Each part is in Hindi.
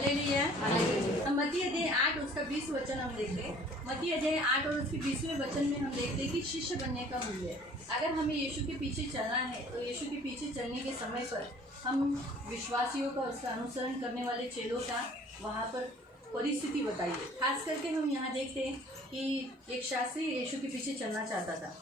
हालेलुया। हम मत्ती अध्याय 8 उसका 20 वचन हम देखते हैं। मत्ती अध्याय 8 और उसके 20वें वचन में हम देखते हैं कि शिष्य बनने का मूल्य। अगर हमें यीशु के पीछे चलना है तो यीशु के पीछे चलने के समय पर हम विश्वासियों का, उसका अनुसरण करने वाले चेलों का वहाँ पर परिस्थिति बताइए। खास करके हम यहाँ देखते हैं कि एक शास्त्री यीशु के पीछे चलना चाहता था,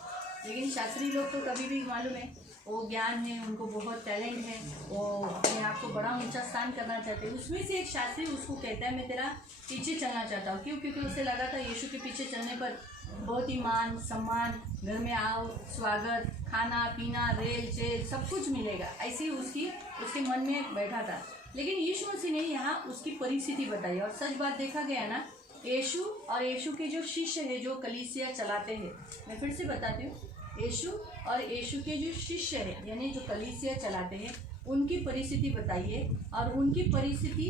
लेकिन शास्त्री लोग तो कभी भी मालूम है वो ज्ञान है, उनको बहुत टैलेंट है, वो अपने आप को बड़ा ऊंचा स्थान करना चाहते हैं। उसमें से एक शास्त्री उसको कहता है मैं तेरा पीछे चलना चाहता हूँ। क्यों? क्योंकि उसे लगा था यीशु के पीछे चलने पर बहुत ही मान सम्मान, घर में आओ, स्वागत, खाना पीना, रेल चेल सब कुछ मिलेगा, ऐसी उसके मन में बैठा था। लेकिन यीशु मसीह ने यहाँ उसकी परिस्थिति बताई और सच बात देखा गया ना, यीशु और यीशु के जो शिष्य है जो कलीसिया चलाते हैं, मैं फिर से बताती हूँ, यीशु और यीशु के जो शिष्य है यानी जो कलीसिया चलाते हैं उनकी परिस्थिति बताइए। और उनकी परिस्थिति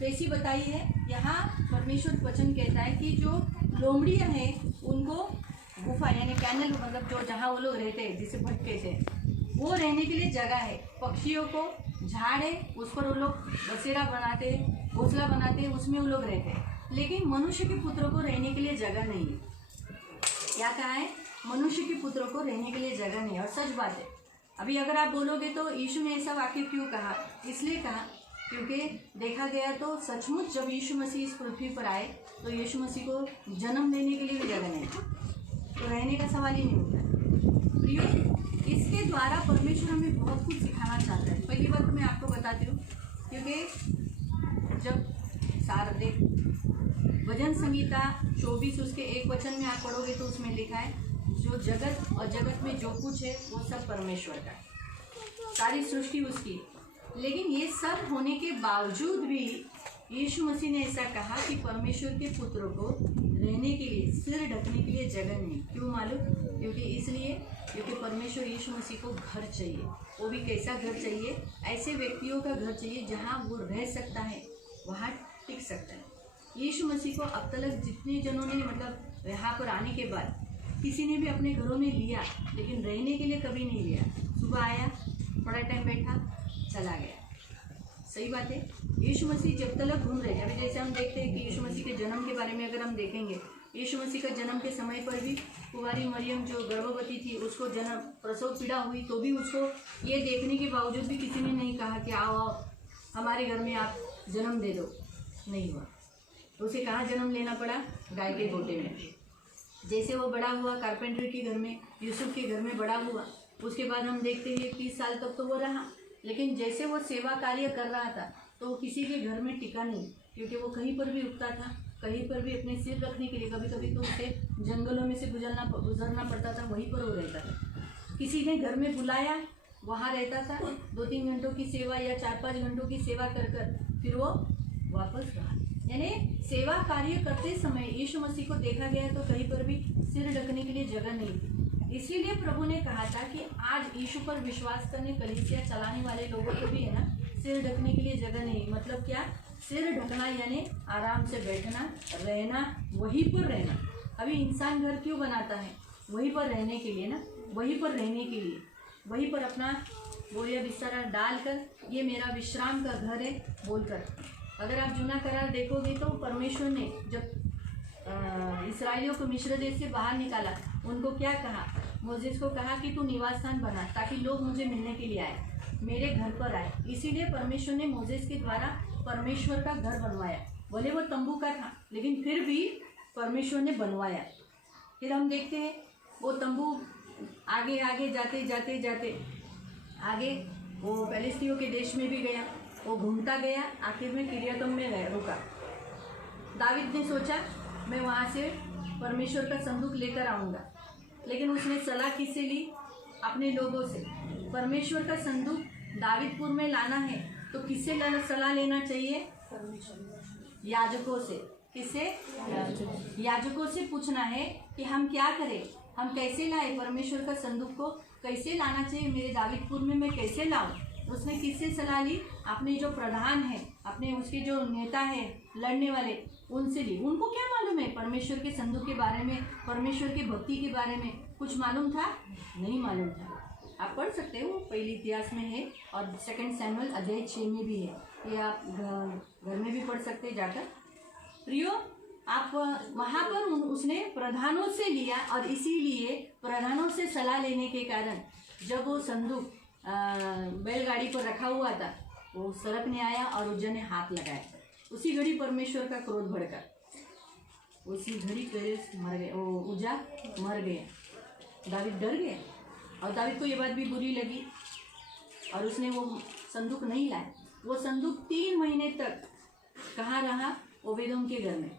कैसी बताई है? यहाँ परमेश्वर वचन कहता है कि जो लोमड़ियाँ हैं उनको गुफा यानी कैनल, मतलब जो जहाँ वो लोग रहते हैं जिसे भटके थे, वो रहने के लिए जगह है। पक्षियों को झाड़ है, उस पर वो लोग बसेरा बनाते हैं, घोंसला बनाते हैं, उसमें वो लोग रहते हैं। लेकिन मनुष्य के पुत्रों को रहने के लिए जगह नहीं है। क्या कहा है? मनुष्य के पुत्रों को रहने के लिए जगह नहीं है। और सच बात है। अभी अगर आप बोलोगे तो यीशु ने ऐसा वाक्य क्यों कहा? इसलिए कहा क्योंकि देखा गया तो सचमुच जब यीशु मसीह इस पृथ्वी पर आए तो यीशु मसीह को जन्म लेने के लिए भी जगह नहीं, तो रहने का सवाल ही नहीं होता। प्रियो, इसके द्वारा परमेश्वर हमें बहुत कुछ सिखाना चाहता है। पहली बात तो मैं आपको बताती हूँ, क्योंकि जब सारा देख भजन संहिता 24 उसके 1 वचन में आप पढ़ोगे तो उसमें लिखा है जो जगत और जगत में जो कुछ है वो सब परमेश्वर का, सारी सृष्टि उसकी। लेकिन ये सब होने के बावजूद भी यीशु मसीह ने ऐसा कहा कि परमेश्वर के पुत्रों को रहने के लिए, सिर ढकने के लिए जगह नहीं। क्यों मालूम? क्योंकि परमेश्वर यीशु मसीह को घर चाहिए। वो भी कैसा घर चाहिए? ऐसे व्यक्तियों का घर चाहिए जहाँ वो रह सकता है, वहाँ टिक सकता है। यीशु मसीह को अब तक जितने जनों ने मतलब यहाँ पर आने के बाद किसी ने भी अपने घरों में लिया, लेकिन रहने के लिए कभी नहीं लिया। सुबह आया, थोड़ा टाइम बैठा, चला गया। सही बात है। यीशु मसीह जब तक घूम रहे थे, अभी जैसे हम देखते हैं कि यीशु मसीह के जन्म के बारे में अगर हम देखेंगे, यीशु मसीह का जन्म के समय पर भी कुंवारी मरियम जो गर्भवती थी उसको जन्म प्रसव पीड़ा हुई, तो भी उसको ये देखने के बावजूद भी किसी ने नहीं कहा कि आओ हमारे घर में आप जन्म दे दो। नहीं हुआ। तो उसे कहाँ जन्म लेना पड़ा? गाय के गोटे में। जैसे वो बड़ा हुआ कारपेंटर के घर में, यूसुफ के घर में बड़ा हुआ, उसके बाद हम देखते हैं 30 साल तक तो वो रहा। लेकिन जैसे वो सेवा कार्य कर रहा था तो वो किसी के घर में टिका नहीं, क्योंकि वो कहीं पर भी रुकता था, कहीं पर भी अपने सिर रखने के लिए कभी कभी तो उसे जंगलों में से गुजरना पड़ता था, वहीं पर वो रहता था। किसी ने घर में बुलाया, वहाँ रहता था, 2-3 घंटों की सेवा या 4-5 घंटों की सेवा कर फिर वो वापस रहा। यानी सेवा कार्य करते समय यीशु मसीह को देखा गया तो कहीं पर भी सिर ढकने के लिए जगह नहीं थी। इसीलिए प्रभु ने कहा था कि आज यीशु पर विश्वास करने कलीसिया चलाने वाले लोगों को भी है ना, सिर ढकने के लिए जगह नहीं। मतलब क्या? सिर ढकना यानी आराम से बैठना, रहना, वहीं पर रहना। अभी इंसान घर क्यों बनाता है? वहीं पर रहने के लिए ना, वहीं पर रहने के लिए, वहीं पर अपना बोरिया बिस्तर डालकर ये मेरा विश्राम का घर है बोलकर। अगर आप जूना करार देखोगे तो परमेश्वर ने जब इस्राएलियों को मिस्र देश से बाहर निकाला, उनको क्या कहा? मोसेस को कहा कि तू निवास स्थान बना ताकि लोग मुझे मिलने के लिए आए, मेरे घर पर आए। इसीलिए परमेश्वर ने मोसेस के द्वारा परमेश्वर का घर बनवाया। भले वो तंबू का था लेकिन फिर भी परमेश्वर ने बनवाया। फिर हम देखते हैं वो तंबू आगे आगे जाते जाते जाते आगे वो फिलिस्तियों के देश में भी गया, वो घूमता गया, आखिर में किरियतम में रुका। दावीद ने सोचा मैं वहाँ से परमेश्वर का संदूक लेकर आऊँगा, लेकिन उसने सलाह किससे ली? अपने लोगों से। परमेश्वर का संदूक दावीदपुर में लाना है तो किससे सलाह लेना चाहिए? याजकों से। किससे? याजकों से पूछना है कि हम क्या करें, हम कैसे लाए परमेश्वर का संदूक को, कैसे लाना चाहिए, मेरे दावीदपुर में मैं कैसे लाऊं? उसने किससे सलाह ली? अपने जो प्रधान है, अपने उसके जो नेता है लड़ने वाले, उनसे ली। उनको क्या मालूम है परमेश्वर के संदूक के बारे में, परमेश्वर की भक्ति के बारे में? कुछ मालूम था? नहीं मालूम था। आप पढ़ सकते हो, पहले इतिहास में है और 2 सैमुएल अध्याय 6 में भी है। ये आप घर में भी पढ़ सकते हैं जाकर। प्रियो, आप वहाँ पर उसने प्रधानों से लिया, और इसीलिए प्रधानों से सलाह लेने के कारण जब वो संदूक बैलगाड़ी पर रखा हुआ था, वो सरकने आया और उज्जा ने हाथ लगाया। उसी घड़ी परमेश्वर का क्रोध भड़का, उसी घड़ी पेरेस मर गए, वो उज्जा मर गए। दावीद डर गए, और दावीद को ये बात भी बुरी लगी, और उसने वो संदूक नहीं लाया। वो संदूक 3 महीने तक कहाँ रहा? ओबेदोम के घर में।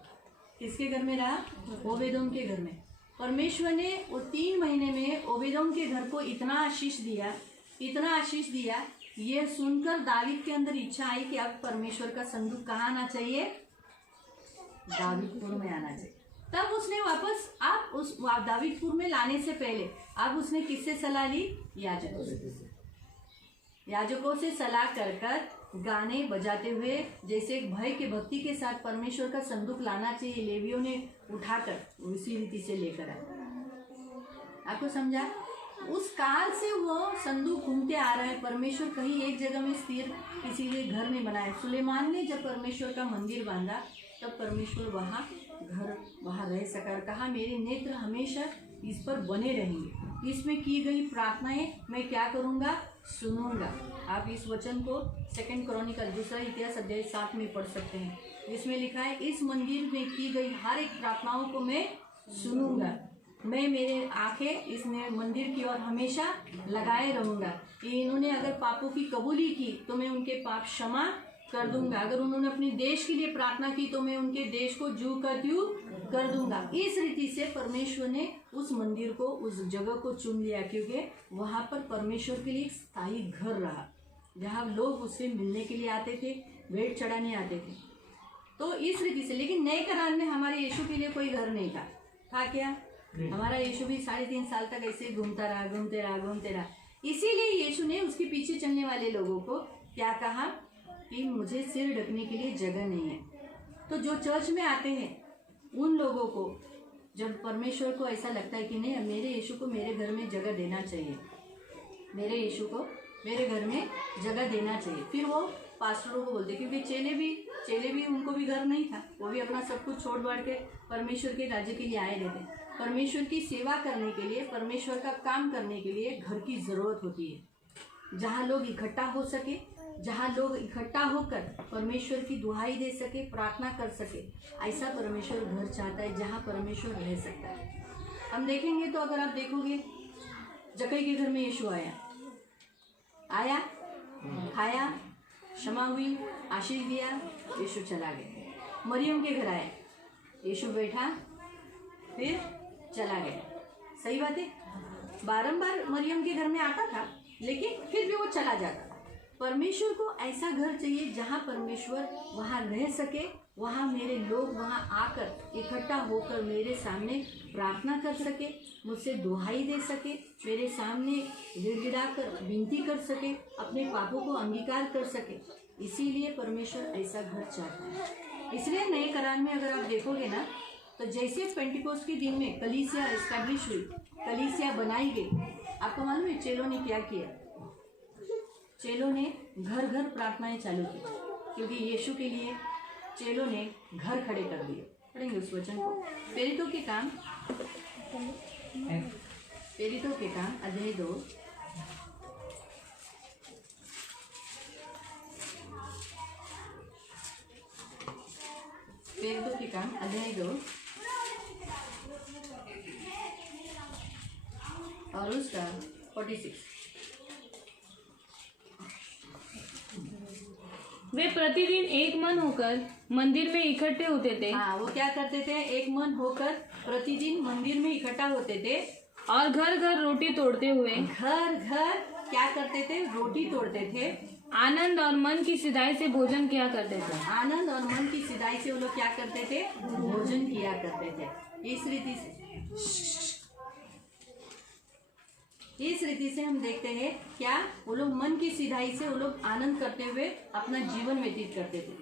किसके घर में रहा? ओबेदोम के घर में। परमेश्वर ने वो 3 महीने में ओबेदोम के घर को इतना आशीष दिया, इतना आशीष दिया। ये सुनकर दावीद के अंदर इच्छा आई कि अब परमेश्वर का संदूक कहाँ आना चाहिए? दावीदपुर में आना चाहिए। तब उसने वापस दावीदपुर में लाने से पहले अब उसने किससे सलाह ली? याजकों से। याजकों से सलाह कर गाने बजाते हुए, जैसे भय के भक्ति के साथ परमेश्वर का संदूक लाना चाहिए, लेवियों ने उठाकर उसी रीति से लेकर आए। आपको समझा? उस काल से वो संदूक घूमते आ रहा है। परमेश्वर कहीं एक जगह में स्थिर किसी के घर में बनाया। सुलेमान ने जब परमेश्वर का मंदिर बांधा, तब परमेश्वर वहाँ रह सका। कहा, मेरे नेत्र हमेशा इस पर बने रहेंगे, इसमें की गई प्रार्थनाएं मैं क्या करूँगा? सुनूंगा। आप इस वचन को 2 क्रॉनिकल 2 इतिहास अध्याय 7 में पढ़ सकते हैं, जिसमें लिखा है, इस मंदिर में की गई हर एक प्रार्थनाओं को मैं सुनूंगा। मैं मेरे आंखें इस मंदिर की ओर हमेशा लगाए रहूंगा। इन्होंने अगर पापों की कबूली की तो मैं उनके पाप क्षमा कर दूंगा। अगर उन्होंने अपने देश के लिए प्रार्थना की तो मैं उनके देश को जू का त्यू कर दूंगा। इस रीति से परमेश्वर ने उस मंदिर को, उस जगह को चुन लिया, क्योंकि वहाँ पर परमेश्वर के लिए एक स्थायी घर रहा, जहाँ लोग उससे मिलने के लिए आते थे, भेंट चढ़ाने आते थे। तो इस रीति से, लेकिन नए करार में हमारे यीशु के लिए कोई घर नहीं था क्या? हमारा यीशु भी 3.5 साल तक ऐसे ही घूमते रहा। इसीलिए यीशु ने उसके पीछे चलने वाले लोगों को क्या कहा कि मुझे सिर ढकने के लिए जगह नहीं है। तो जो चर्च में आते हैं उन लोगों को जब परमेश्वर को ऐसा लगता है कि नहीं, मेरे यीशु को मेरे घर में जगह देना चाहिए, मेरे यीशु को मेरे घर में जगह देना चाहिए, फिर वो पास्टरों को बोलते, क्योंकि चेले भी उनको भी घर नहीं था, वो भी अपना सब कुछ छोड़ बाढ़ के परमेश्वर के राज्य के लिए आए रहते। परमेश्वर की सेवा करने के लिए, परमेश्वर का काम करने के लिए घर की ज़रूरत होती है, जहाँ लोग इकट्ठा हो सके, जहाँ लोग इकट्ठा होकर परमेश्वर की दुहाई दे सके, प्रार्थना कर सके। ऐसा परमेश्वर घर चाहता है जहाँ परमेश्वर रह सकता है। हम देखेंगे तो, अगर आप देखोगे, जक्कई के घर में यीशु आया, खाया, क्षमा हुई, आशीष दिया, यीशु चला गया। मरियम के घर आया, यीशु बैठा, फिर चला गया। सही बात है, बारंबार मरियम के घर में आता था, लेकिन फिर भी वो चला जाता। परमेश्वर को ऐसा घर चाहिए जहाँ परमेश्वर वहाँ रह सके, वहाँ मेरे लोग वहाँ आकर इकट्ठा होकर मेरे सामने प्रार्थना कर सके, मुझसे दुहाई दे सके, मेरे सामने गिड़गिड़ाकर विनती कर सके, अपने पापों को अंगीकार कर सके। इसीलिए परमेश्वर ऐसा घर चाहता है। इसलिए नए करार में अगर आप देखोगे ना, तो जैसे पेंटिकोस्ट के दिन में कलीसिया एस्टैब्लिश हुई, कलीसिया बनाई गई, आपको मालूम है चेलों ने क्या किया? चेलों ने घर घर प्रार्थनाएं चालू की, क्योंकि यीशु के लिए चेलों ने घर खड़े कर दिए। पढ़ेंगे उस वचन को, प्रेरितों के काम अध्याय 2, प्रेरितों के काम अध्याय 2 और उसका 46। वे प्रतिदिन एक मन होकर मंदिर में इकट्ठे होते थे। हाँ, वो क्या करते थे? एक मन होकर प्रतिदिन मंदिर में इकट्ठा होते थे, और घर घर रोटी तोड़ते हुए, घर घर क्या करते थे? रोटी तोड़ते थे। आनंद और मन की सिधाई से भोजन किया करते थे। आनंद और मन की सिधाई से वो लोग क्या करते थे? भोजन किया करते थे। इस रीति से हम देखते हैं क्या वो लोग मन की सिधाई से वो लोग आनंद करते हुए अपना जीवन व्यतीत करते थे।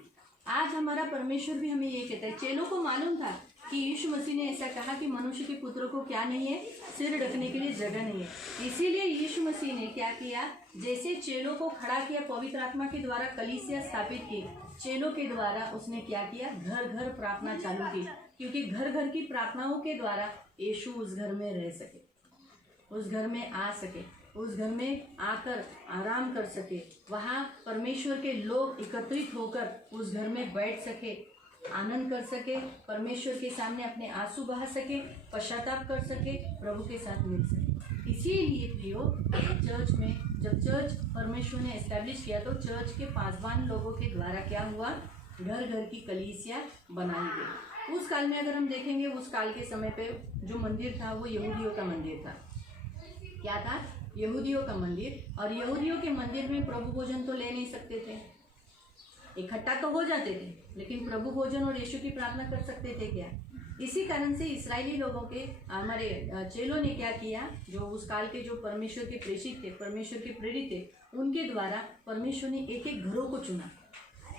आज हमारा परमेश्वर भी हमें ये कहता है। चेलों को मालूम था कि यीशु मसीह ने ऐसा कहा कि मनुष्य के पुत्र को क्या नहीं है? सिर ढकने के लिए जगह नहीं है। इसीलिए यीशु मसीह ने क्या किया? जैसे चेलों को खड़ा किया, पवित्र आत्मा के द्वारा कलीसिया स्थापित की, चेलों के द्वारा उसने क्या किया, घर घर प्रार्थना चालू की, क्योंकि घर घर की प्रार्थनाओं के द्वारा यीशु उस घर में रह सके, उस घर में आ सके, उस घर में आकर आराम कर सके, वहाँ परमेश्वर के लोग एकत्रित होकर उस घर में बैठ सके, आनंद कर सके, परमेश्वर के सामने अपने आंसू बहा सके, पश्चाताप कर सके, प्रभु के साथ मिल सके। इसीलिए प्रियो, चर्च में जब चर्च परमेश्वर ने एस्टैब्लिश किया तो चर्च के पासवान लोगों के द्वारा क्या हुआ, घर घर की कलीसिया बनाई गई। उस काल में अगर हम देखेंगे, उस काल के समय पे जो मंदिर था वो यहूदियों का मंदिर था। क्या था? यहूदियों का मंदिर। और यहूदियों के मंदिर में प्रभु भोजन तो ले नहीं सकते थे, इकट्ठा तो हो जाते थे, लेकिन प्रभु भोजन और यीशु की प्रार्थना कर सकते थे क्या? इसी कारण से इस्राएली लोगों के, हमारे चेलों ने क्या किया, जो उस काल के जो परमेश्वर के प्रेषित थे, परमेश्वर के प्रेरित थे, उनके द्वारा परमेश्वर ने एक एक घरों को चुना।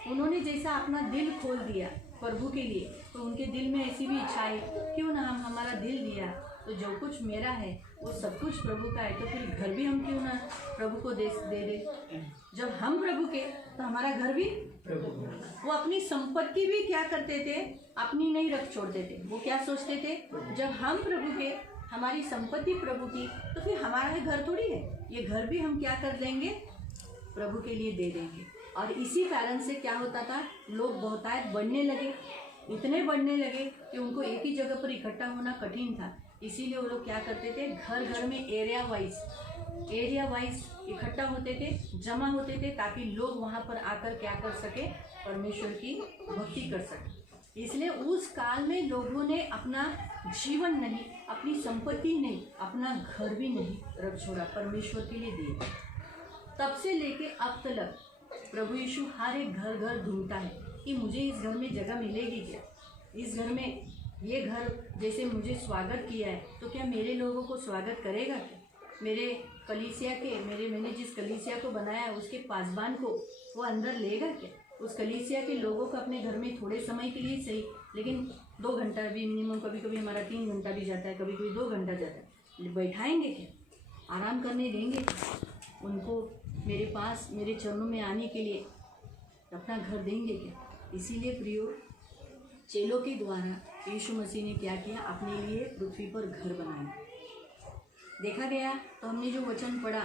उन्होंने जैसा अपना दिल खोल दिया प्रभु के लिए, तो उनके दिल में ऐसी भी इच्छा आई, क्यों ना हम हमारा दिल दिया तो जो कुछ मेरा है वो सब कुछ प्रभु का है, तो फिर घर भी हम क्यों ना प्रभु को दे दे। जब हम प्रभु के, तो हमारा घर भी प्रभु। वो अपनी संपत्ति भी क्या करते थे, अपनी नहीं रख छोड़ते थे। वो क्या सोचते थे, जब हम प्रभु के, हमारी संपत्ति प्रभु की, तो फिर हमारा ही घर थोड़ी है, ये घर भी हम क्या कर देंगे, प्रभु के लिए दे देंगे। और इसी कारण से क्या होता था, लोग बहुतायत बढ़ने लगे, इतने बढ़ने लगे कि उनको एक ही जगह पर इकट्ठा होना कठिन था। इसीलिए वो लोग क्या करते थे, घर घर में एरिया वाइज इकट्ठा होते थे, जमा होते थे, ताकि लोग वहाँ पर आकर क्या कर सके, परमेश्वर की भक्ति कर सके। इसलिए उस काल में लोगों ने अपना जीवन नहीं, अपनी संपत्ति नहीं, अपना घर भी नहीं रख छोड़ा, परमेश्वर के लिए दिए। तब से लेके अब तक प्रभु यीशु हर एक घर घर ढूंढता है कि मुझे इस घर में जगह मिलेगी क्या, इस घर में, ये घर जैसे मुझे स्वागत किया है तो क्या मेरे लोगों को स्वागत करेगा क्या, मेरे कलीसिया के, मैंने जिस कलीसिया को बनाया है उसके पासबान को वो अंदर लेगा क्या, उस कलीसिया के लोगों को अपने घर में थोड़े समय के लिए सही, लेकिन 2 घंटा भी मिनिमम, कभी कभी हमारा 3 घंटा भी जाता है, कभी कभी 2 घंटा जाता है, बैठाएंगे क्या, आराम करने देंगे क्या, उनको मेरे पास, मेरे चरणों में आने के लिए अपना घर देंगे क्या? इसीलिए प्रियो, चेलों के द्वारा यीशु मसीह ने क्या किया, अपने लिए पृथ्वी पर घर बनाया। देखा गया तो हमने जो वचन पढ़ा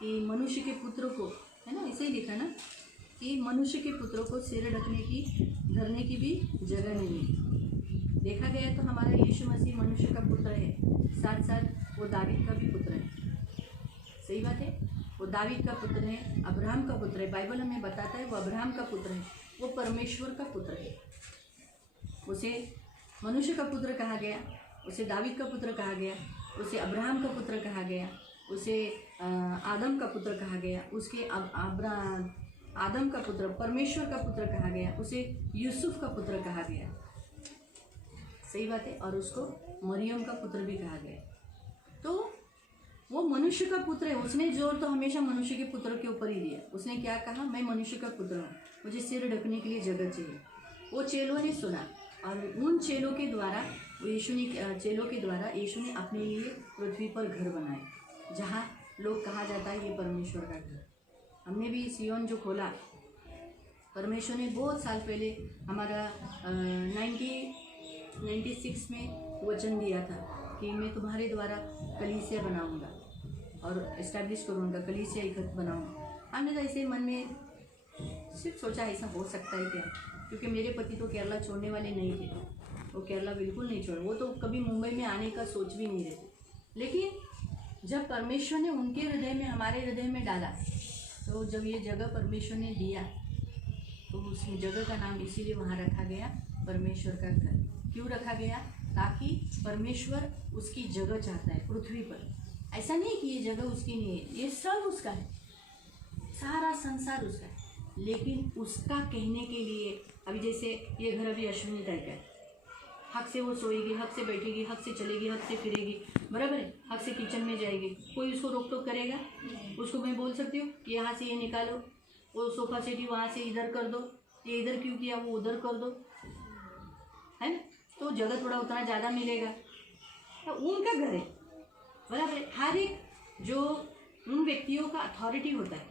कि मनुष्य के पुत्र को, है ना, ऐसे ही लिखा ना, कि मनुष्य के पुत्रों को सिर ढकने की, धरने की भी जगह नहीं है। देखा गया तो हमारा यीशु मसीह मनुष्य का पुत्र है, साथ साथ वो दावीद का भी पुत्र है। सही बात है, वो दावीद का पुत्र है, अब्राहम का पुत्र है। बाइबल हमें बताता है वो अब्राहम का पुत्र है, वो परमेश्वर का पुत्र है। उसे मनुष्य का पुत्र कहा गया, उसे दावीद का पुत्र कहा गया, उसे अब्राहम का पुत्र कहा गया, उसे आदम का पुत्र कहा गया, उसके आदम का पुत्र, परमेश्वर का पुत्र कहा गया, उसे यूसुफ का पुत्र कहा गया। सही बात है, और उसको मरियम का पुत्र भी कहा गया। तो वो मनुष्य का पुत्र है, उसने जोर तो हमेशा मनुष्य के पुत्र के ऊपर ही दिया। उसने क्या कहा, मैं मनुष्य का पुत्र हूँ, मुझे सिर ढकने के लिए जगह चाहिए। वो चेलों ने सुना, और उन चेलों के द्वारा यीशु ने अपने लिए पृथ्वी पर घर बनाए, जहाँ लोग कहा जाता है ये परमेश्वर का घर। हमने भी सियोन जो खोला, परमेश्वर ने बहुत साल पहले हमारा 1996 में वचन दिया था कि मैं तुम्हारे द्वारा कलीसिया बनाऊंगा और एस्टैब्लिश करूंगा, कलीसिया इकट्ठ बनाऊंगा। हमने तो ऐसे मन में सिर्फ सोचा ऐसा हो सकता है क्या, क्योंकि मेरे पति तो केरला छोड़ने वाले नहीं थे, वो केरला बिल्कुल नहीं छोड़े, वो तो कभी मुंबई में आने का सोच भी नहीं रहे। लेकिन जब परमेश्वर ने उनके हृदय में, हमारे हृदय में डाला, तो जब ये जगह परमेश्वर ने दिया, तो उस जगह का नाम इसीलिए वहाँ रखा गया परमेश्वर का घर। क्यों रखा गया? ताकि परमेश्वर उसकी जगह चाहता है पृथ्वी पर। ऐसा नहीं कि ये जगह उसकी नहीं है, ये सब उसका है, सारा संसार उसका है। लेकिन उसका कहने के लिए, अभी जैसे ये घर अभी अश्विनी का है, हक से वो सोएगी, हक से बैठेगी, हक से चलेगी, हक से फिरेगी, बराबर है, हक से किचन में जाएगी, कोई उसको रोक टोक करेगा? उसको मैं बोल सकती हूँ यहाँ से ये निकालो, वो सोफा सेटी वहाँ से इधर कर दो, ये इधर क्यों किया, वो उधर कर दो, है ना? तो जगह थोड़ा उतना ज़्यादा मिलेगा, तो उनका घर है, बराबर है। हर एक जो उन व्यक्तियों का अथॉरिटी होता है,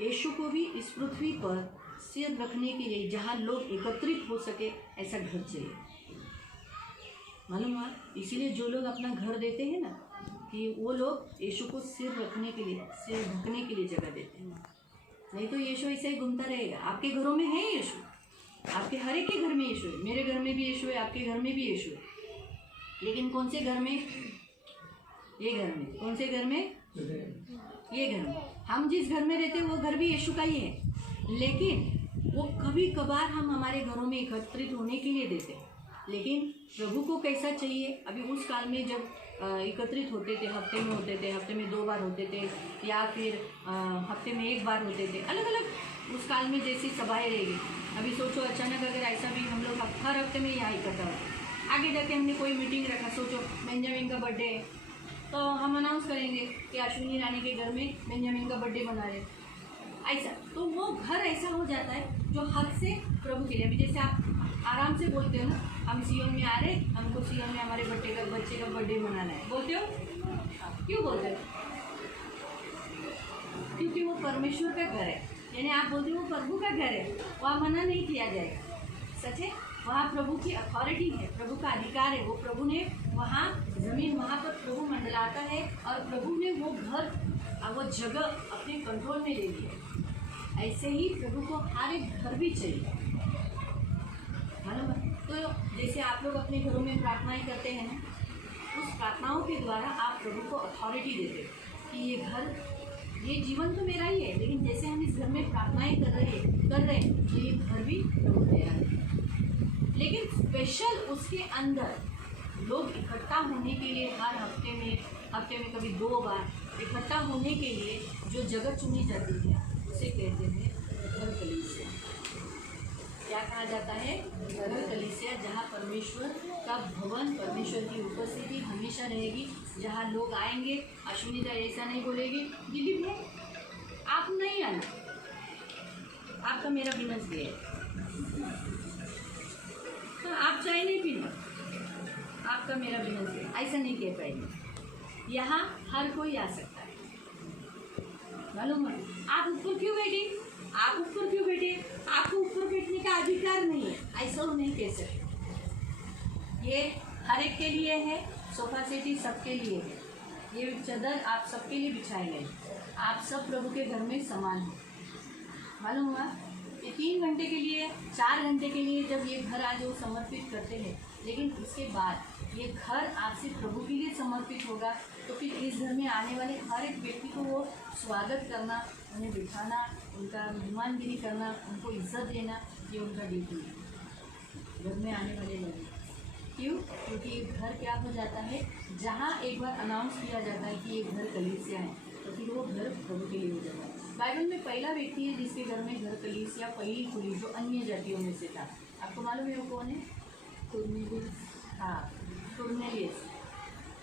यीशु को भी इस पृथ्वी पर सिर रखने के लिए, जहाँ लोग एकत्रित हो सके, ऐसा घर चाहिए। मालूम हुआ? इसीलिए जो लोग अपना घर देते हैं ना, कि वो लोग यीशु को सिर रखने के लिए, सिर ढकने के लिए जगह देते हैं। नहीं तो यीशु ऐसे ही घूमता रहेगा। आपके घरों में है यीशु, आपके हर एक के घर में यीशु है, मेरे घर में भी यीशु है, आपके घर में भी यीशु है। लेकिन कौन से घर में? ये घर में। कौन से घर में? ये घर में। हम जिस घर में रहते हैं वो घर भी यीशु का ही है, लेकिन वो कभी कभार हम हमारे घरों में एकत्रित होने के लिए देते हैं। लेकिन प्रभु को कैसा चाहिए? अभी उस काल में जब एकत्रित होते थे, हफ्ते में होते थे, हफ्ते में 2 बार होते थे, या फिर हफ्ते में 1 बार होते थे, अलग अलग उस काल में जैसी सभाएं रहेगी। अभी सोचो अचानक अगर ऐसा भी हम लोग हर हफ्ते में यहाँ इकट्ठा होते, आगे जाके हमने कोई मीटिंग रखा, सोचो बेंजामिन का बर्थडे है, तो हम अनाउंस करेंगे कि अश्विनी रानी के घर में बेंजामिन का बर्थडे मना रहे, ऐसा। तो वो घर ऐसा हो जाता है जो हद से प्रभु के लिए। अभी जैसे आप आराम से बोलते हो ना, हम सियोन में आ रहे, हमको सियोन में हमारे बच्चे का बर्थडे मनाना है, बोलते हो? क्यों बोलते हो? क्योंकि वो परमेश्वर का घर है। यानी आप बोलते हो वो प्रभु का घर है, वहाँ मना नहीं किया जाएगा। सच है, वहाँ प्रभु की अथॉरिटी है, प्रभु का अधिकार है। वो प्रभु ने वहाँ जमीन, वहाँ पर प्रभु मंडलाता है, और प्रभु ने वो घर, वो जगह अपने कंट्रोल में ले ली है। ऐसे ही प्रभु को हर एक घर भी चाहिए, मालूम है? तो जैसे आप लोग अपने घरों में प्रार्थनाएं करते हैं ना, उस प्रार्थनाओं के द्वारा आप प्रभु को अथॉरिटी देते हो कि ये घर, ये जीवन तो मेरा ही है, लेकिन जैसे हम इस घर में प्रार्थनाएं कर रहे हैं तो ये घर भी प्रभु मेरा है। लेकिन स्पेशल उसके अंदर लोग इकट्ठा होने के लिए हर हफ्ते में कभी 2 बार इकट्ठा होने के लिए जो जगह चुनी जाती है, उसे कहते हैं घर कलीसिया। क्या कहा जाता है? घर कलीसिया, जहाँ परमेश्वर का भवन, परमेश्वर की उपस्थिति हमेशा रहेगी, जहाँ लोग आएंगे। अश्विनी का ऐसा नहीं बोलेगी, दिलीप है आप नहीं आना, आपका मेरा बिजनेस भी है, तो आप चाय नहीं पीना, आपका मेरा बिजनेस है, ऐसा नहीं कह पाएंगे। यहाँ हर कोई आ सकता है, मालूम है? आप ऊपर क्यों बैठे? आप ऊपर क्यों बैठे? आपको ऊपर बैठने का अधिकार नहीं है, ऐसा वो नहीं कह सकते। ये हर एक के लिए है, सोफा सेटी सबके लिए है, ये चादर आप सबके लिए बिछाए गए, आप सब प्रभु के घर में समान हैं, मालूम हुआ? ये 3 घंटे के लिए, 4 घंटे के लिए जब ये घर आज वो समर्पित करते हैं, लेकिन उसके बाद ये घर आपसे प्रभु के लिए समर्पित होगा, तो फिर इस घर में आने वाले हर एक व्यक्ति को वो स्वागत करना, उन्हें बिठाना, उनका मेहमानगिरी करना, उनको इज्जत देना, ये उनका ड्यूटी है घर में आने वाले लोग। क्यों? क्योंकि घर क्या हो जाता है, जहाँ एक बार अनाउंस किया जाता है कि ये घर कलीसिया है, तो फिर वो घर प्रभु के लिए हो जाता है। बाइबल में पहला व्यक्ति है जिसके घर में घर कलीसिया पहली खुली, जो अन्य जातियों में से था। आपको मालूम है वो कौन है? कुरनेलियस। हाँ, कुरनेलियस।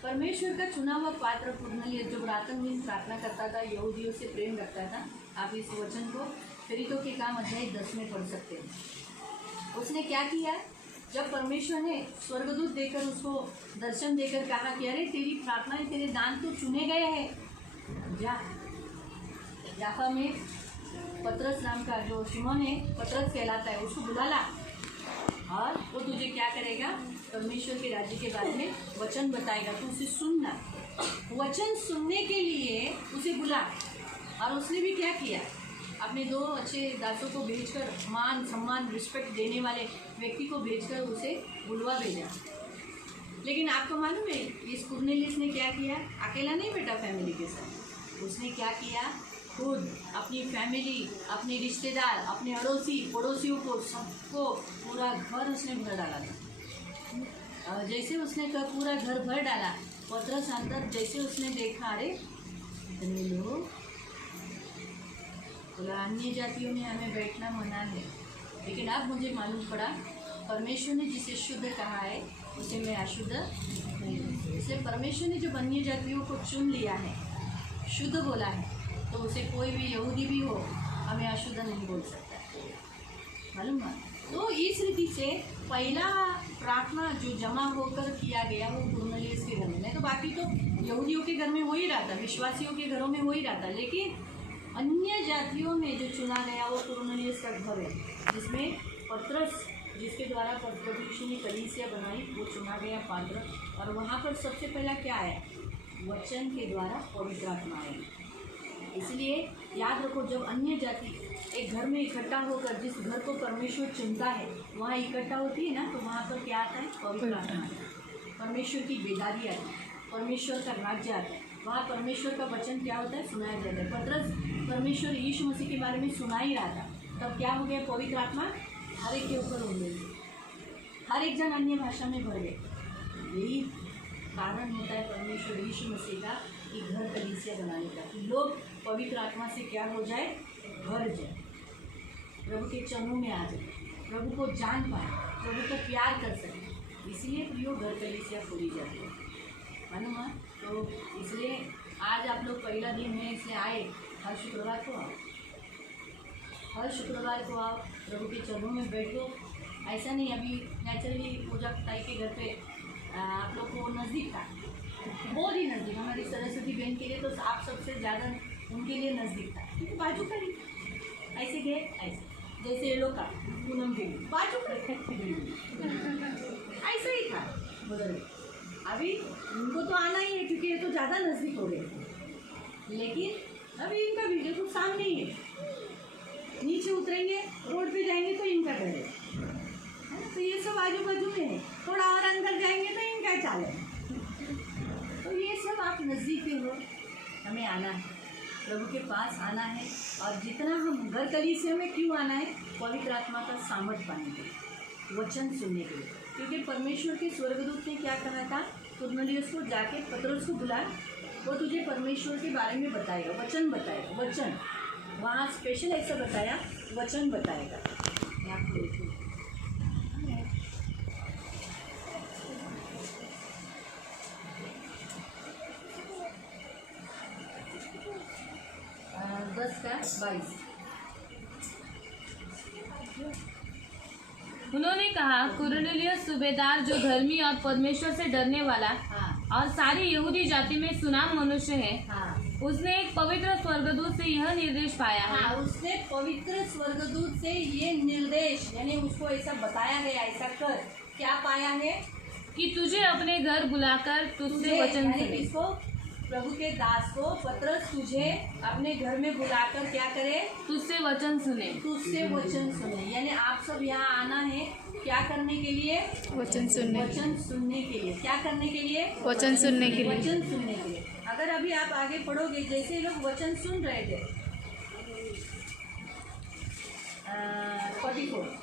परमेश्वर का चुना हुआ पात्र कुरनेलियस जब रातों दिन प्रार्थना करता था, यहूदियों से प्रेम रखता था। आप इस वचन को प्रेरितों के काम अध्याय 10 में पढ़ सकते हैं। उसने क्या किया? जब परमेश्वर ने स्वर्गदूत देकर उसको दर्शन देकर कहा कि अरे तेरी प्रार्थनाएं, तेरे दान तो चुने गए हैं, जा याफा में पतरस नाम का जो शिमोन है, पतरस कहलाता है, उसको बुला ला, और वो तुझे क्या करेगा? परमेश्वर के राज्य के बारे में वचन बताएगा, तो उसे सुनना। वचन सुनने के लिए उसे बुला, और उसने भी क्या किया? अपने 2 अच्छे दासों को भेजकर, मान सम्मान रिस्पेक्ट देने वाले व्यक्ति को भेजकर उसे बुलवा भेजा। लेकिन आपको मालूम है इस कुरनेलियस ने क्या किया? अकेला नहीं बैठा फैमिली के साथ, उसने क्या किया? खुद अपनी फैमिली, अपने रिश्तेदार, अपने अड़ोसी पड़ोसियों को, सबको, पूरा घर उसने भर डाला था। और जैसे उसने पूरा घर भर डाला, पतरस अंदर जैसे उसने देखा, अरे इतने लोग, बोला अन्य जातियों में हमें बैठना मना है। लेकिन अब मुझे मालूम पड़ा परमेश्वर ने जिसे शुद्ध कहा है उसे मैं अशुद्ध नहीं हूँ। इसलिए परमेश्वर ने जब अन्य जातियों को चुन लिया है, शुद्ध बोला है, तो उसे कोई भी यहूदी भी हो हमें अशुद्ध नहीं बोल सकता, मालूम है? तो इस रीति से पहला प्रार्थना जो जमा होकर किया गया वो कुरनेलियस के घर में, नहीं तो बाकी तो यहूदियों के घर में हो ही रहा था, विश्वासियों के घरों में हो ही रहा था। लेकिन अन्य जातियों में जो चुना गया वो कुरनेलियुस का घर है, जिसमें पत्रस, जिसके द्वारा प्रभु यीशु ने कलीसिया बनाई, वो चुना गया पात्र। और वहाँ पर सबसे पहला क्या है? वचन के द्वारा पवित्र आत्मा आई। इसलिए याद रखो, जब अन्य जाति एक घर में इकट्ठा होकर, जिस घर को परमेश्वर चुनता है, वहाँ इकट्ठा होती है ना, तो वहाँ पर क्या आता है? पवित्र आत्मा आता है, परमेश्वर की बेदारी आती है, परमेश्वर का राज्य आता है। वहाँ परमेश्वर का वचन क्या होता है? सुनाया जाता है। पतरस परमेश्वर यीशु मसीह के बारे में सुना ही रहा था, तब क्या हो गया? पवित्र आत्मा हर एक के ऊपर हो गई, हर एक जन अन्य भाषा में भर गए। यही कारण होता है परमेश्वर यीशु मसीह का कि घर कलीसिया बनाने का, कि लोग पवित्र आत्मा से क्या हो जाए? भर जाए, प्रभु के चरणों में आ जाए, प्रभु को जान पाए, प्रभु को प्यार कर सके। इसलिए प्रियो घर कलीसिया खोली जाती है, मालूम है? तो इसलिए आज आप लोग पहला दिन है, इसलिए आए, हर शुक्रवार को आओ, हर शुक्रवार को आओ, प्रभु के चरणों में बैठो। ऐसा नहीं अभी नेचुरली पूजा ताई के घर पे आप लोग को नज़दीक था, बहुत ही नज़दीक, हमारी सरस्वती बहन के लिए तो आप सबसे ज़्यादा उनके लिए नज़दीक था, क्योंकि बाजू का ही ऐसे गए, ऐसे जैसे ये लोग का पूनम के लिए बाजू का ऐसा ही था उधर। अभी उनको तो आना ही है, क्योंकि ये तो ज़्यादा नज़दीक हो गए, लेकिन अभी इनका भी बिल्कुल सामने ही है, नीचे उतरेंगे रोड पे जाएंगे तो इनका घर है, तो ये सब आजू बाजू में है। थोड़ा और अंदर जाएंगे तो इनका चाल है। तो ये सब आप नज़दीक में हो, हमें आना है, प्रभु के पास आना है। और जितना हम घर कलीसिया में क्यों आना है? पवित्र आत्मा का सामर्थ पाने के लिए, वचन सुनने के लिए। क्योंकि परमेश्वर के स्वर्गदूत ने क्या कहा था? कुरनेलियुस को जाके पतरस को बुला, वो तुझे परमेश्वर के बारे में बताएगा, वचन बताएगा, वचन। वहाँ स्पेशल ऐसा बताया, वचन बताएगा। आपको देखिए, 10:22। उन्होंने कहा, कुरनेलियुस सूबेदार, जो धर्मी और परमेश्वर से डरने वाला और सारी यहूदी जाति में सुनाम मनुष्य है, उसने एक पवित्र स्वर्गदूत से यह निर्देश पाया है। उसने पवित्र स्वर्गदूत से ये निर्देश, यानी उसको ऐसा बताया गया, ऐसा कर, क्या पाया है? कि तुझे अपने घर बुलाकर तुझसे वचन सुने। इसको प्रभु के दास को पतरस तुझे अपने घर में बुलाकर क्या करे? तुझसे वचन सुने, तुझसे वचन सुने। यानी आप सब यहाँ आना है क्या करने के लिए? वचन सुनने, वचन सुनने के लिए। क्या करने के लिए? वचन सुनने के लिए, वचन सुनने के लिए। अगर अभी आप आगे पढ़ोगे, जैसे लोग वचन सुन रहे थे, 44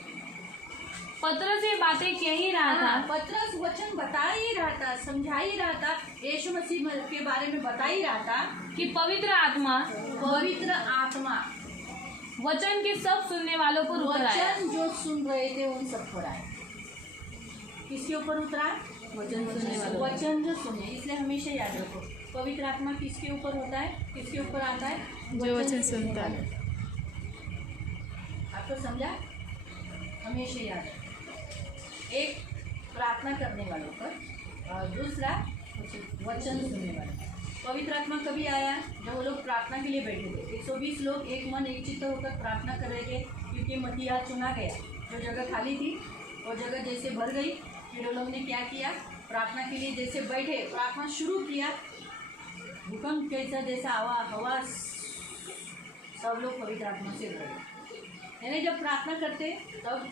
पतरस ये बातें कह ही रहा था। पतरस वचन बता ही रहा था, समझा ही रहा था, यीशु मसीह के बारे में बता ही रहा था कि पवित्र आत्मा वचन के सब सुनने वालों पर उतर आया। वचन जो सुन रहे थे उन सब पर आया। किसके ऊपर उतरा? वचन सुनने वालों। वचन जो सुने। इसलिए हमेशा याद रखो, पवित्र आत्मा किसके ऊपर होता है? किसके ऊपर आता है? जो वचन सुनता है। आपको समझा? हमेशा याद रखो, एक प्रार्थना करने वालों पर और दूसरा वचन सुनने वाले। पवित्र आत्मा कभी आया? जब वो लोग प्रार्थना के लिए बैठे थे। 120 लोग एक मन एक चित्त होकर प्रार्थना कर रहे थे, क्योंकि मत्तियाह चुना गया। जो जगह खाली थी वो जगह जैसे भर गई, फिर वो लोग ने क्या किया? प्रार्थना के लिए जैसे बैठे, प्रार्थना शुरू किया, भूकंप कैसा जैसा हवा सब लोग पवित्र आत्मा से भरे। यानी जब प्रार्थना करते तब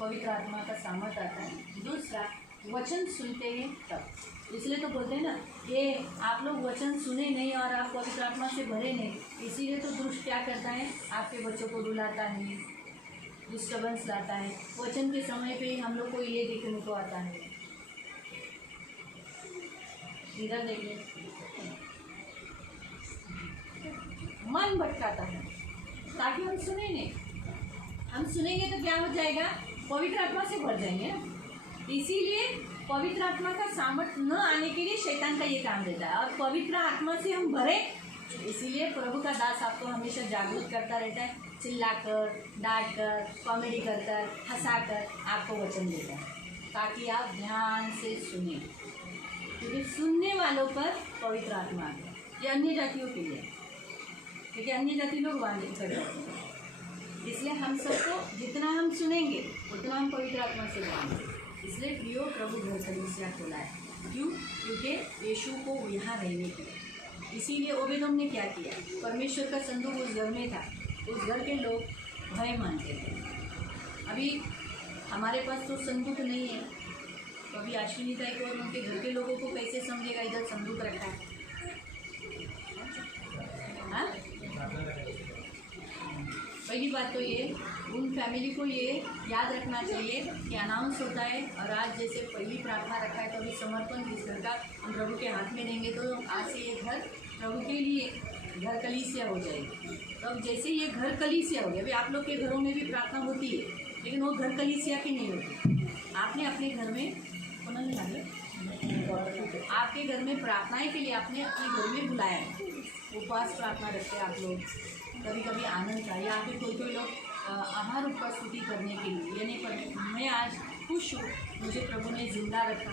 पवित्र आत्मा का सामर्थ्य आता है। दूसरा, वचन सुनते हैं तब। इसलिए तो बोलते हैं ना कि आप लोग वचन सुने नहीं और आप पवित्र आत्मा से भरे नहीं, इसीलिए तो दुष्ट क्या करता है? आपके बच्चों को रुलाता है, डिस्टर्बेंस लाता है। वचन के समय पे ही हम लोग को ये देखने को आता है। इधर देखिए, मन भटकाता है ताकि हम सुने नहीं। हम सुनेंगे तो क्या हो जाएगा? पवित्र आत्मा से भर जाएंगे ना। इसीलिए पवित्र आत्मा का सामर्थ्य न आने के लिए शैतान का ये काम देता है, और पवित्र आत्मा से हम भरे। इसीलिए प्रभु का दास आपको हमेशा जागरूक करता रहता है, चिल्लाकर, डांटकर, कॉमेडी कर हंसाकर आपको वचन देता है, ताकि आप ध्यान से सुने। क्योंकि सुनने वालों पर पवित्र आत्मा आ गया। ये अन्य जातियों के लिए, क्योंकि अन्य जाति लोग वांछित कर जाते हैं। इसलिए हम सबको जितना हम सुनेंगे उतना हम पवित्र आत्मा से जाएंगे। इसलिए प्रियो प्रभु घर कलीसिया खोला है। क्यों? क्योंकि यीशु को यहाँ रहने के लिए। इसीलिए ओबेदोम ने क्या किया, परमेश्वर का संदूक उस घर में था, उस घर के लोग भय मानते थे। अभी हमारे पास तो संदूक नहीं है, तो अभी अश्विनी ताई को और उनके घर के लोगों को कैसे समझेगा इधर संदूक रखा है? हाँ, पहली बात तो ये उन फैमिली को ये याद रखना चाहिए कि अनाउंस होता है, और आज जैसे पहली प्रार्थना रखा है तो अभी समर्पण इस घर का हम प्रभु के हाथ में देंगे, तो आज से ये घर प्रभु के लिए घर कलीसिया हो जाएगी। तो अब जैसे ये घर कलीसिया हो गया, अभी आप लोग के घरों में भी प्रार्थना होती है, लेकिन वो घर कलीसिया की नहीं होती। आपने अपने घर में आपके घर में प्रार्थनाएं के लिए आपने अपने घर में बुलाया है। उपवास प्रार्थना रखते हैं आप लोग, कभी कभी आनंद का, या फिर कोई कोई लोग आभार उपस्थिति करने के लिए, यानी पर मैं आज खुश हूँ, मुझे प्रभु ने जिंदा रखा।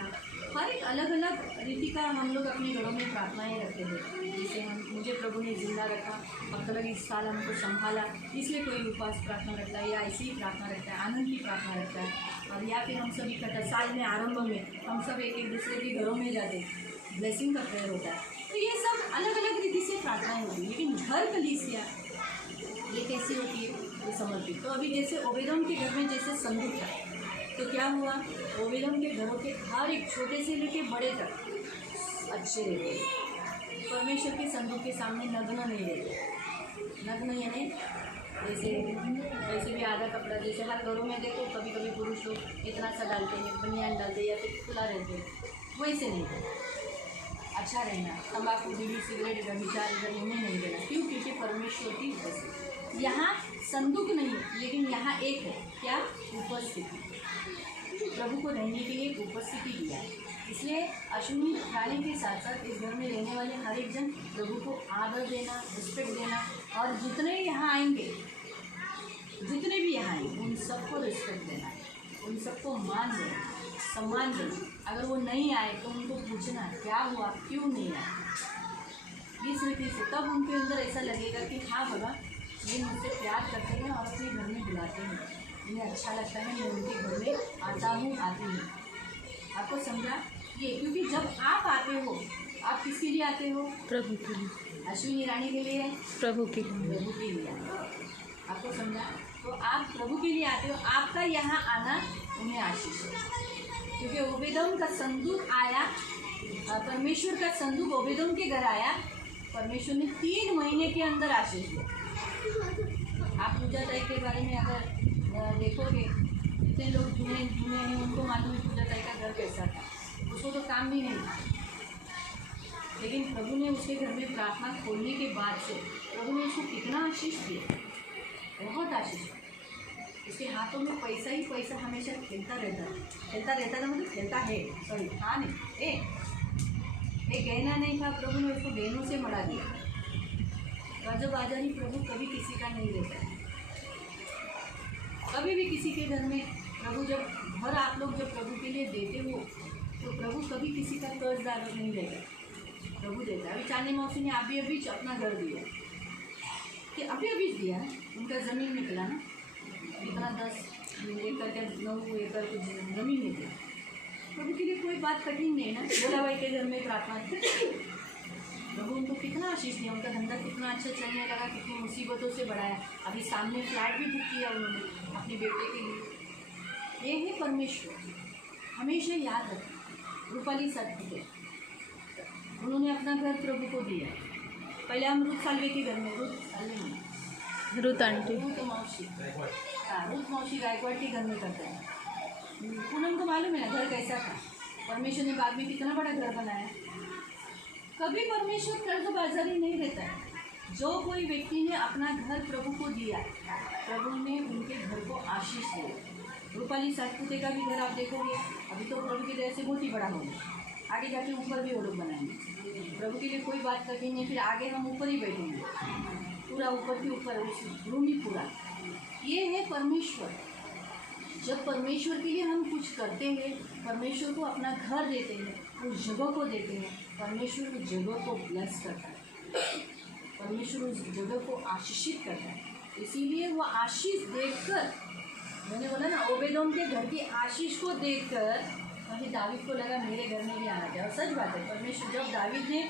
हर एक अलग अलग रीति का हम लोग अपने घरों में प्रार्थनाएं रखते हैं। जैसे मुझे प्रभु ने जिंदा रखा, अब तक इस साल हमको संभाला, इसलिए कोई उपवास प्रार्थना रखता है, या ऐसी ही प्रार्थना रखता है, आनंद की प्रार्थना रखता है। और या फिर हम सब इकट्ठा साल में आरंभ में हम सब एक एक दूसरे के घरों में जाते, ब्लेसिंग का प्रेयर होता है। तो ये सब अलग अलग रीति से प्रार्थनाएं होती है, लेकिन घर कलीसिया ये कैसी होती है, ये समर्पित। तो अभी जैसे ओबेदोम के घर में जैसे संदूक था, तो क्या हुआ, ओबेदोम के घरों के हर एक छोटे से लेके बड़े तक अच्छे रहते, परमेश्वर के संदूक के सामने नग्न नहीं रहते। नग्न यानी जैसे भी आधा कपड़ा, जैसे हर घरों में देखो कभी कभी पुरुष लोग इतना सा डालते हैं, बनियान डालते या फिर खुला रहते हैं, वैसे नहीं। अच्छा रहना, तंबाकू, बीड़ी, सिगरेट, व्यभिचार इधर इन्हें नहीं देना। क्यों? क्योंकि परमेश्वर की उपस्थिति यहाँ संदूक नहीं, लेकिन यहाँ एक है, क्या? उपस्थिति। प्रभु को रहने के लिए उपस्थिति दिया है। इसलिए अश्विनी थाली के साथ साथ इस घर में रहने वाले हर एक जन प्रभु को आदर देना, रिस्पेक्ट देना, और जितने यहाँ आएंगे, जितने भी यहाँ आएंगे, उन सबको रिस्पेक्ट देना, उन सबको मान देना, सम्मान देना। अगर वो नहीं आए तो उनको पूछना क्या हुआ, क्यों नहीं आए, इस रीति से। तब उनके अंदर ऐसा लगेगा कि हाँ बाबा, ये मुझसे प्यार करते हैं और अपने घर में बुलाते हैं, इन्हें अच्छा लगता है, मैं उनके घर में आता हूँ, आती हूँ। आपको समझा ये? क्योंकि जब आप आते हो, आप किसके लिए आते हो? प्रभु के लिए। अश्विनी रानी के लिए, प्रभु के लिए, प्रभु के लिए। आपको समझा? तो आप प्रभु के लिए आते हो, आपका यहाँ आना उन्हें आशीष है। क्योंकि ओबेदोम का संदूक आया, परमेश्वर का संदूक ओबेदोम के घर आया, परमेश्वर ने 3 महीने के अंदर आशीष दिया। आप पूजा ताई के बारे में अगर देखोगे, जितने लोग जुने हैं उनको मालूम है पूजा ताई का घर कैसा था। उसको तो काम भी नहीं था, लेकिन प्रभु ने उसके घर में प्रार्थना खोलने के बाद से प्रभु ने उसको कितना आशीष दिया, बहुत आशीष। उसके हाथों में पैसा ही पैसा हमेशा खेलता रहता था, मतलब खेलता है, सॉरी, हाँ नहीं, एक गहना नहीं था, प्रभु ने उसको बहनों से मरा दिया। राजा बाजारी प्रभु कभी किसी का नहीं लेता है, कभी भी किसी के घर में प्रभु जब घर आप लोग जब प्रभु के लिए देते हो, तो प्रभु कभी किसी का कर्जदार नहीं लेता, प्रभु देता है। अभी चांदी मौसी ने अभी अपना घर दिया, कि अभी दिया, उनका ज़मीन निकला ना, इतना 10 एकड़ के 9 एकड़ कुछ ज़मीन निकला। प्रभु के लिए कोई बात कठिन नहीं ना। बोला भाई के घर में प्रार्थना की, प्रभु उनको कितना आशीष दिया, उनका धंधा कितना अच्छा चलने लगा, कितनी मुसीबतों से बढ़ाया। अभी सामने फ्लैट भी बुक किया उन्होंने अपने बेटे के लिए। ये है परमेश्वर, हमेशा याद रखें। रूपाली सत्य, उन्होंने अपना घर प्रभु को दिया। पहले हम रूथ सालवे के घर में, रूथ आंटी, रूथ मौसी, रूथ मौसी गायकवाड़ के घर में करते हैं। पूनम को मालूम है ना घर कैसा था, परमेश्वर ने बाद में कितना बड़ा घर बनाया। कभी परमेश्वर कर्जबाजारी नहीं रहता है। जो कोई व्यक्ति ने अपना घर प्रभु को दिया, प्रभु ने उनके घर को आशीष दिया। रूपाली सातपुते का भी घर आप देखोगे, अभी तो प्रभु की दया से बहुत ही बड़ा होगा, आगे जाके ऊपर भी वो लोग बनाएंगे। प्रभु के लिए कोई बात कभी नहीं, फिर आगे हम ऊपर ही बैठेंगे, पूरा ऊपर के ऊपर रूम ही पूरा। ये है परमेश्वर। जब परमेश्वर के लिए हम कुछ करते हैं, परमेश्वर को अपना घर देते हैं, उस जगह को देते हैं, परमेश्वर उस जगह को ब्लेस करता है। परमेश्वर उस जगह को आशीषित करता है। इसीलिए वो आशीष देखकर, मैंने बोला ना, ओबेदोम के घर की आशीष को देखकर वही दावीद को लगा मेरे घर में भी आना चाहिए। और सच बात है, परमेश्वर जब दावीद ने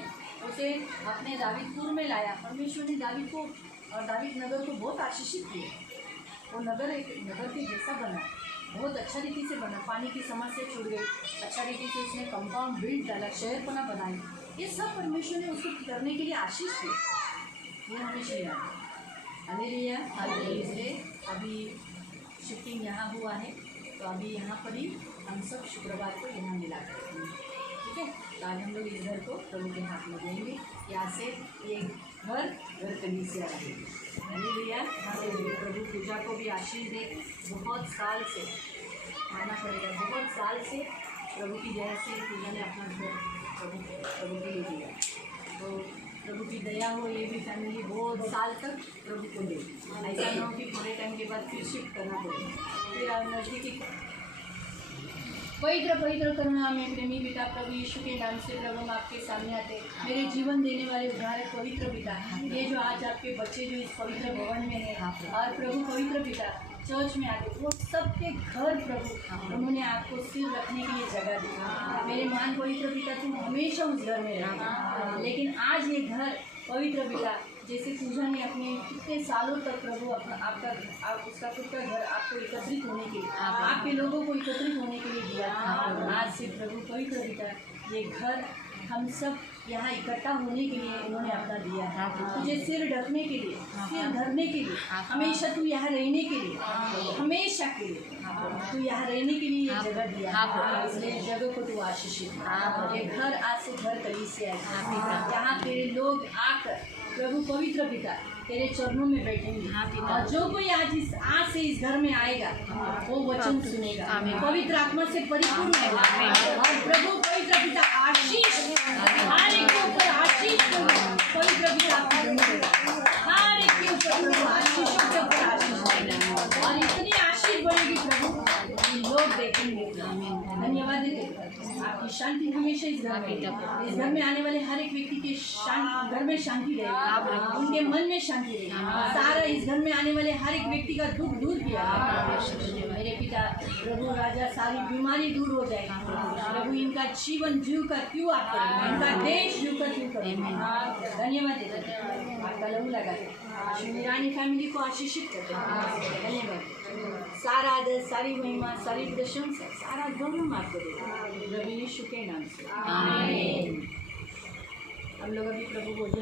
उसे अपने दावीदपुर में लाया, परमेश्वर ने दावीद को और दावीद नगर को बहुत आशीषित किया। वो नगर एक नगर के जैसा बना, बहुत अच्छा रीति से बना, पानी की समस्या छूट गई, अच्छा रीति से उसने कंपाउंड बिल्ड डाला, शहरपना बनाई। ये सब परमेश्वर ने उसको करने के लिए आशीष दी। ये हमें चाहिए। हालेलुया। इसलिए अभी शिफ्टिंग यहाँ हुआ है, तो अभी यहाँ पर ही हम सब शुक्रवार को यहाँ मिला करते हैं। ठीक है, तो आज हम लोग इस घर को प्रभु के हाथ में देंगे। यहाँ से ये घर कलीसिया रहेगी। हालेलुया। प्रभु पूजा को भी आशीष दे। बहुत साल से मानना पड़ेगा, बहुत साल से प्रभु की दया से पूजा ने अपना घर प्रभु के लिए दिया। तो प्रभु की दया हो, ये भी फैमिली बहुत साल तक प्रभु को दे। ऐसा ना हो कि थोड़े टाइम के बाद फिर शिफ्ट करना पड़े। फिर आप नज़दीकी पवित्र पवित्र करुणा में प्रेमी पिता प्रभु यीशु के नाम से प्रभु हम आपके सामने आते। मेरे जीवन देने वाले उद्धारक पवित्र पिता, ये जो आज आपके बच्चे जो इस पवित्र भवन में हैं और प्रभु पवित्र पिता चर्च में आते, वो सबके घर प्रभु उन्होंने आपको सिर रखने के लिए जगह दी। मेरे महान पवित्र पिता, तुम हमेशा उस घर में रहे, लेकिन आज ये घर पवित्र पिता, जैसे पूजा ने अपने कितने सालों तक प्रभु उसका खुद का घर आपको एकत्रित होने के लिए, आपके लोगों को एकत्रित होने के लिए दिया। आज से प्रभु पवित्र पिता, ये घर हम सब यहाँ इकट्ठा होने के लिए उन्होंने अपना दिया है। तुझे सिर ढकने के लिए, सिर धरने के लिए, हमेशा तू यहाँ रहने के लिए, हमेशा के लिए तू यहाँ रहने के लिए ये जगह दिया। इसलिए जगह को तू आशीषित, ये घर आज से घर कलीसिया है, जहाँ तेरे लोग आकर प्रभु पवित्र पिता तेरे चरणों में बैठेंगे। और जो कोई आज से इस घर में आएगा वो वचन सुनेगा, पवित्र आत्मा से परिपूर्ण होगा। और प्रभु पवित्र पिता आशीष, हर एक के ऊपर आशीष पवित्र पिता आपको देगा। हर एक के ऊपर आशीषों के ऊपर आशीष देगा, और इतनी आशीष बढ़ेगी प्रभु कि लोग देखेंगे। धन्यवाद देते, आपकी शांति हमेशा इस घर में आने वाले हर एक व्यक्ति के घर में शांति रहेगी, उनके मन में शांति रहेगी। सारा इस घर में आने वाले हर एक व्यक्ति का दुख दूर किया मेरे पिता प्रभु राजा, सारी बीमारी दूर हो जाएगी प्रभु। इनका जीवन जीव का क्यों आप करें, इनका देश जीव का क्यों करें। धन्यवाद देते, आपका लहू लगा रानी फैमिली को आशीषित करते हैं। धन्यवाद। सारा आदर, सारी महिमा, सारी प्रशंसा, सारा गौरव आपको देते हैं प्रभु यीशु के नाम से। आमीन। हम लोग अभी प्रभु भोजन